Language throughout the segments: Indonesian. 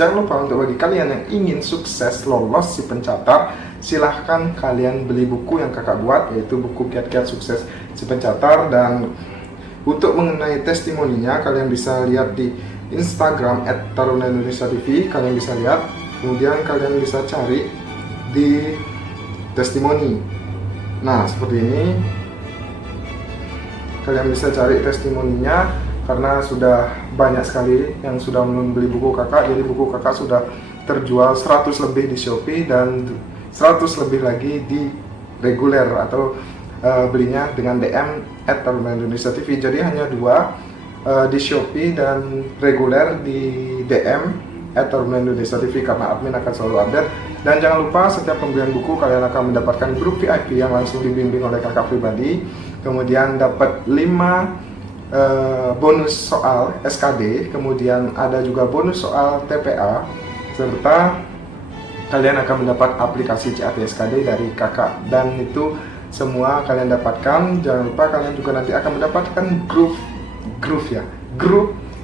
Jangan lupa untuk bagi kalian yang ingin sukses lolos si pencatat, silahkan kalian beli buku yang kakak buat, yaitu buku Kiat-Kiat Sukses si Pencatat. Dan untuk mengenai testimoninya, kalian bisa lihat di Instagram @taruna_indonesia_tv, kalian bisa lihat. Kemudian kalian bisa cari di testimoni. Nah, seperti ini. Kalian bisa cari testimoninya karena sudah banyak sekali yang sudah membeli buku kakak. Jadi buku kakak sudah terjual 100 lebih di Shopee dan 100 lebih lagi di reguler atau belinya dengan DM @taruna_indonesia_tv. Jadi hanya dua, di Shopee dan reguler di DM @taruna_indonesia_tv, karena admin akan selalu update. Dan jangan lupa setiap pembelian buku kalian akan mendapatkan grup VIP yang langsung dibimbing oleh kakak pribadi. Kemudian dapat 5 bonus soal SKD, kemudian ada juga bonus soal TPA, serta kalian akan mendapat aplikasi CAT SKD dari kakak. Dan itu semua kalian dapatkan. Jangan lupa kalian juga nanti akan mendapatkan grup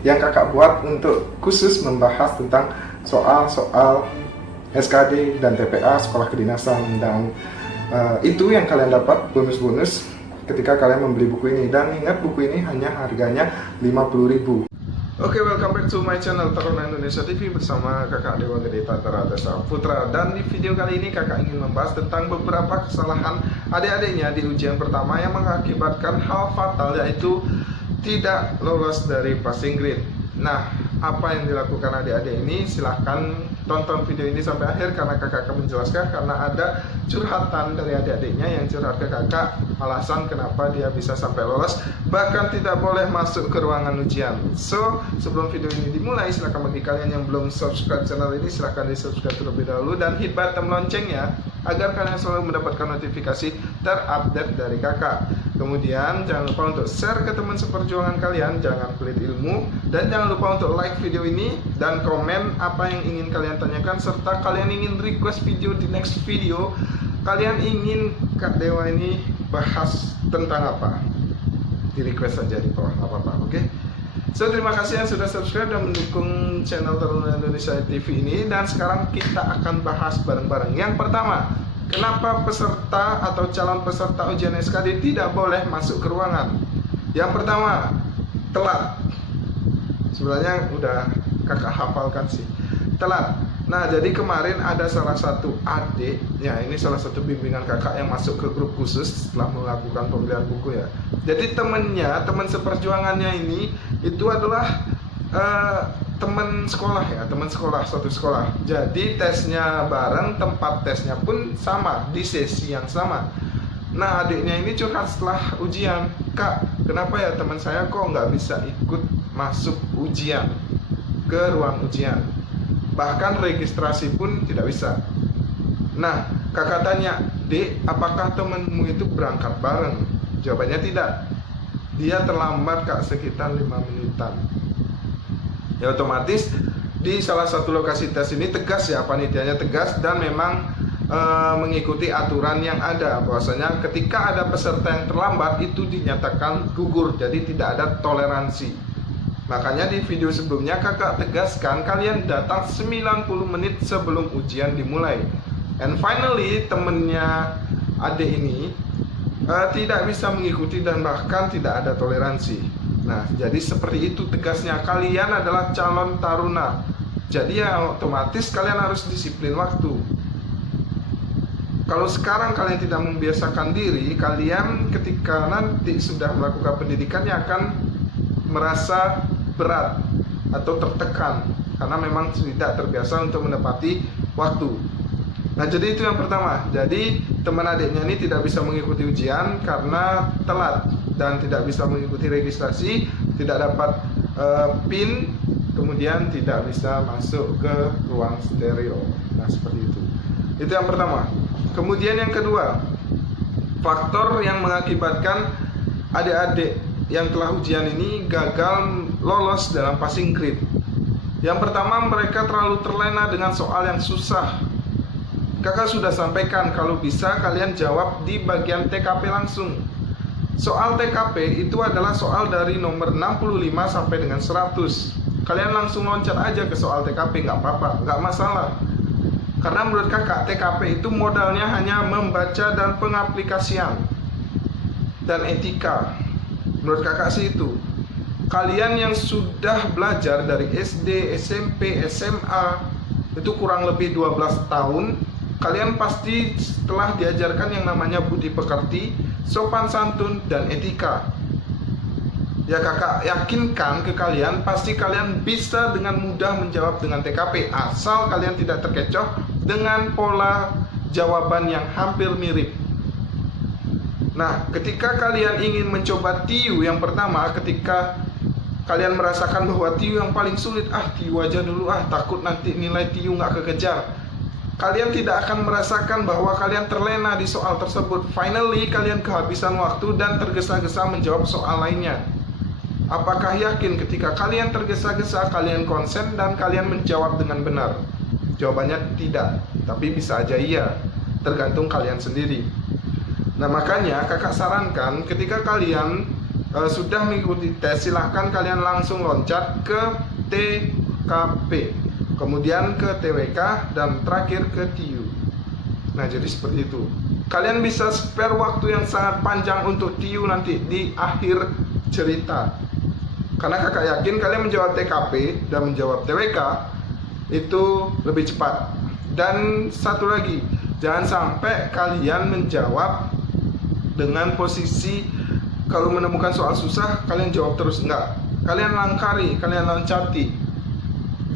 yang kakak buat untuk khusus membahas tentang soal-soal SKD dan TPA sekolah kedinasan. Dan itu yang kalian dapat bonus-bonus ketika kalian membeli buku ini. Dan ingat, buku ini hanya harganya 50.000. Oke, welcome back to my channel Taruna Indonesia TV bersama kakak Dewa Gede Tantara Desa Putra. Dan di video kali ini kakak ingin membahas tentang beberapa kesalahan adik-adiknya di ujian pertama yang mengakibatkan hal fatal, yaitu tidak lolos dari passing grade. Nah, apa yang dilakukan adik-adik ini? Silahkan tonton video ini sampai akhir karena kakak akan menjelaskan. Karena ada curhatan dari adik-adiknya yang curhat ke kakak alasan kenapa dia bisa sampai lolos, bahkan tidak boleh masuk ke ruangan ujian. So, sebelum video ini dimulai, silahkan bagi kalian yang belum subscribe channel ini, silahkan di subscribe terlebih dahulu dan hit button loncengnya agar kalian selalu mendapatkan notifikasi terupdate dari kakak. Kemudian jangan lupa untuk share ke teman seperjuangan kalian, jangan pelit ilmu. Dan jangan lupa untuk like video ini dan komen apa yang ingin kalian tanyakan, serta kalian ingin request video di next video. Kalian ingin Kak Dewa ini bahas tentang apa? Di request saja di bawah, apa-apa, oke? So, terima kasih yang sudah subscribe dan mendukung channel Taruna Indonesia TV ini. Dan sekarang kita akan bahas bareng-bareng. Yang pertama, kenapa peserta atau calon peserta ujian SKD tidak boleh masuk ke ruangan? Yang pertama, telat. Sebenarnya udah kakak hafalkan sih, telat. Nah, jadi kemarin ada salah satu adik, ya ini salah satu bimbingan kakak yang masuk ke grup khusus setelah melakukan pembelian buku ya. Jadi teman seperjuangannya ini itu adalah teman sekolah ya, teman sekolah, satu sekolah. Jadi tesnya bareng, tempat tesnya pun sama, di sesi yang sama. Nah, adiknya ini curhat setelah ujian, "Kak, kenapa ya teman saya kok nggak bisa ikut masuk ujian, ke ruang ujian? Bahkan registrasi pun tidak bisa." Nah, kakak tanya, "Dek, apakah temanmu itu berangkat bareng?" Jawabannya tidak. Dia terlambat kak, sekitar 5 menitan. Ya otomatis di salah satu lokasi tes ini tegas ya, panitianya tegas dan memang mengikuti aturan yang ada, bahwasanya ketika ada peserta yang terlambat itu dinyatakan gugur, jadi tidak ada toleransi. Makanya di video sebelumnya kakak tegaskan kalian datang 90 menit sebelum ujian dimulai. And finally temennya adik ini tidak bisa mengikuti dan bahkan tidak ada toleransi. Nah, jadi seperti itu tegasnya, kalian adalah calon taruna. Jadi ya otomatis kalian harus disiplin waktu. Kalau sekarang kalian tidak membiasakan diri, kalian ketika nanti sudah melakukan pendidikannya akan merasa berat atau tertekan karena memang tidak terbiasa untuk menepati waktu. Nah, jadi itu yang pertama. Jadi teman adiknya ini tidak bisa mengikuti ujian karena telat dan tidak bisa mengikuti registrasi, tidak dapat PIN, kemudian tidak bisa masuk ke ruang stereo. Nah, seperti itu. Itu yang pertama. Kemudian yang kedua, faktor yang mengakibatkan adik-adik yang telah ujian ini gagal lolos dalam passing grade. Yang pertama, mereka terlalu terlena dengan soal yang susah. Kakak sudah sampaikan kalau bisa kalian jawab di bagian TKP langsung. Soal TKP itu adalah soal dari nomor 65 sampai dengan 100. kalian langsung loncat aja ke soal TKP, nggak apa-apa, nggak masalah. Karena menurut kakak TKP itu modalnya hanya membaca dan pengaplikasian dan etika. Menurut kakak sih itu. Kalian yang sudah belajar dari SD, SMP, SMA itu kurang lebih 12 tahun, kalian pasti setelah diajarkan yang namanya budi pekerti, sopan santun, dan etika. Ya kakak yakinkan ke kalian, pasti kalian bisa dengan mudah menjawab dengan TKP, asal kalian tidak terkecoh dengan pola jawaban yang hampir mirip. Nah, ketika kalian ingin mencoba TIU yang pertama, ketika kalian merasakan bahwa TIU yang paling sulit, TIU aja dulu, takut nanti nilai TIU nggak kekejar. Kalian tidak akan merasakan bahwa kalian terlena di soal tersebut. Finally, kalian kehabisan waktu dan tergesa-gesa menjawab soal lainnya. Apakah yakin ketika kalian tergesa-gesa, kalian konsen dan kalian menjawab dengan benar? Jawabannya tidak, tapi bisa aja iya, tergantung kalian sendiri. Nah, makanya kakak sarankan ketika kalian sudah mengikuti tes, silahkan kalian langsung loncat ke TKP, kemudian ke TWK, dan terakhir ke TIU. Nah, jadi seperti itu. Kalian bisa spare waktu yang sangat panjang untuk TIU nanti di akhir cerita. Karena kakak yakin kalian menjawab TKP dan menjawab TWK itu lebih cepat. Dan satu lagi, jangan sampai kalian menjawab dengan posisi kalau menemukan soal susah, kalian jawab terus. Enggak, kalian langkari, kalian loncati.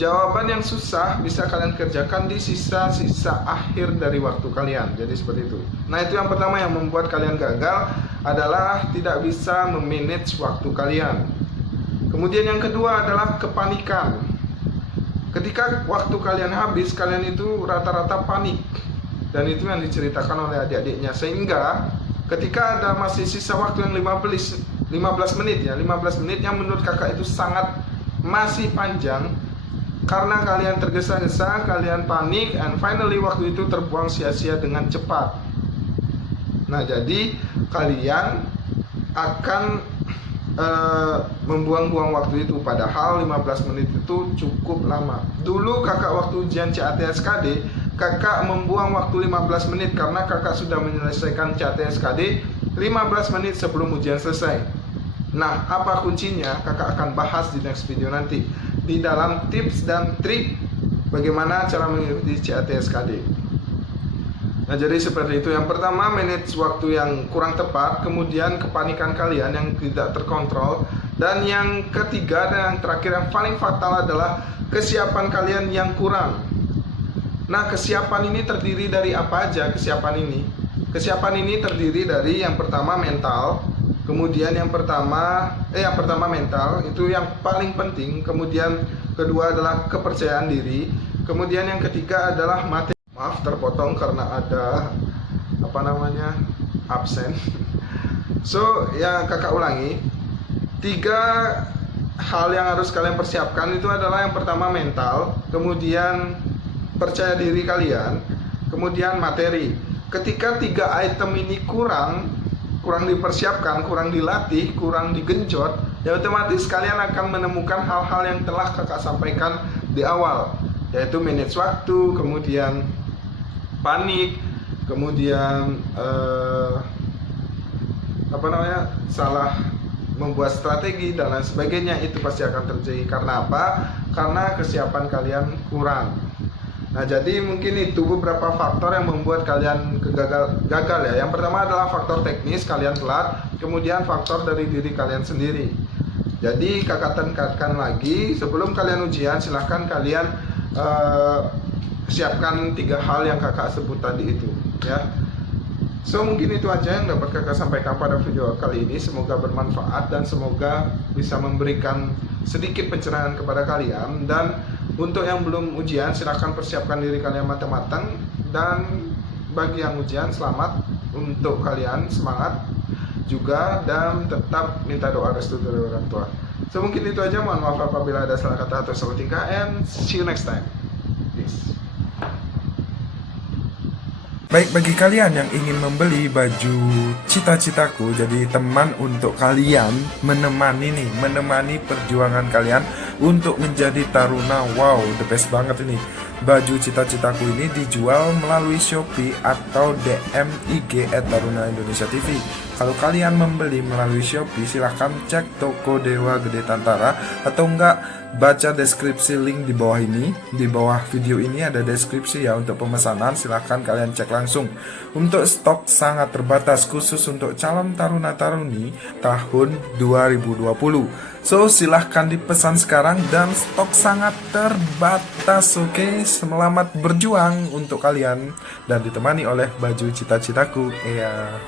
Jawaban yang susah bisa kalian kerjakan di sisa-sisa akhir dari waktu kalian. Jadi seperti itu. Nah, itu yang pertama yang membuat kalian gagal adalah tidak bisa memanage waktu kalian. Kemudian yang kedua adalah kepanikan. Ketika waktu kalian habis, kalian itu rata-rata panik. Dan itu yang diceritakan oleh adik-adiknya. Sehingga ketika ada masih sisa waktu yang 15 menit ya, 15 menit yang menurut kakak itu sangat masih panjang, karena kalian tergesa-gesa, kalian panik, and finally waktu itu terbuang sia-sia dengan cepat. Nah, jadi kalian akan membuang-buang waktu itu, padahal 15 menit itu cukup lama. Dulu kakak waktu ujian CAT SKD, kakak membuang waktu 15 menit karena kakak sudah menyelesaikan CAT SKD 15 menit sebelum ujian selesai. Nah, apa kuncinya? Kakak akan bahas di next video nanti di dalam tips dan trik bagaimana cara mengikuti CAT SKD. Nah, jadi seperti itu. Yang pertama, manage waktu yang kurang tepat, kemudian kepanikan kalian yang tidak terkontrol, dan yang ketiga dan yang terakhir yang paling fatal adalah kesiapan kalian yang kurang. Nah, kesiapan ini terdiri dari apa aja? Kesiapan ini terdiri dari yang pertama mental, kemudian yang pertama mental itu yang paling penting, kemudian kedua adalah kepercayaan diri, kemudian yang ketiga adalah materi. Maaf terpotong karena ada absen. So, yang kakak ulangi, 3 hal yang harus kalian persiapkan itu adalah yang pertama mental, kemudian percaya diri kalian, kemudian materi. Ketika 3 item ini kurang dipersiapkan, kurang dilatih, kurang digenjot, ya otomatis kalian akan menemukan hal-hal yang telah kakak sampaikan di awal, yaitu manage waktu, kemudian panik, kemudian salah membuat strategi dan lain sebagainya. Itu pasti akan terjadi. Karena apa? Karena kesiapan kalian kurang. Nah, jadi mungkin itu beberapa faktor yang membuat kalian gagal ya. Yang pertama adalah faktor teknis, kalian telat. Kemudian faktor dari diri kalian sendiri. Jadi kakak tekankan lagi, sebelum kalian ujian silahkan kalian siapkan 3 hal yang kakak sebut tadi itu ya. So, mungkin itu aja yang dapat kakak sampaikan pada video kali ini. Semoga bermanfaat dan semoga bisa memberikan sedikit pencerahan kepada kalian. Dan untuk yang belum ujian, silahkan persiapkan diri kalian matang-matang. Dan bagi yang ujian, selamat untuk kalian, semangat juga, dan tetap minta doa restu dari orang tua. So, mungkin itu aja. Mohon maaf apabila ada salah kata atau salah tingkah, and see you next time. Peace. Baik, bagi kalian yang ingin membeli baju cita-citaku, jadi teman untuk kalian menemani perjuangan kalian untuk menjadi taruna. Wow, the best banget ini. Baju cita-citaku ini dijual melalui Shopee atau DM IG @taruna_indonesia_tv. Kalau kalian membeli melalui Shopee, silahkan cek toko Dewa Gede Tantara, atau enggak baca deskripsi link di bawah ini. Di bawah video ini ada deskripsi ya untuk pemesanan, silahkan kalian cek langsung. Untuk stok sangat terbatas khusus untuk calon taruna-taruni tahun 2020. So silahkan dipesan sekarang dan stok sangat terbatas. Oke, selamat berjuang untuk kalian dan ditemani oleh baju cita-citaku. Iya.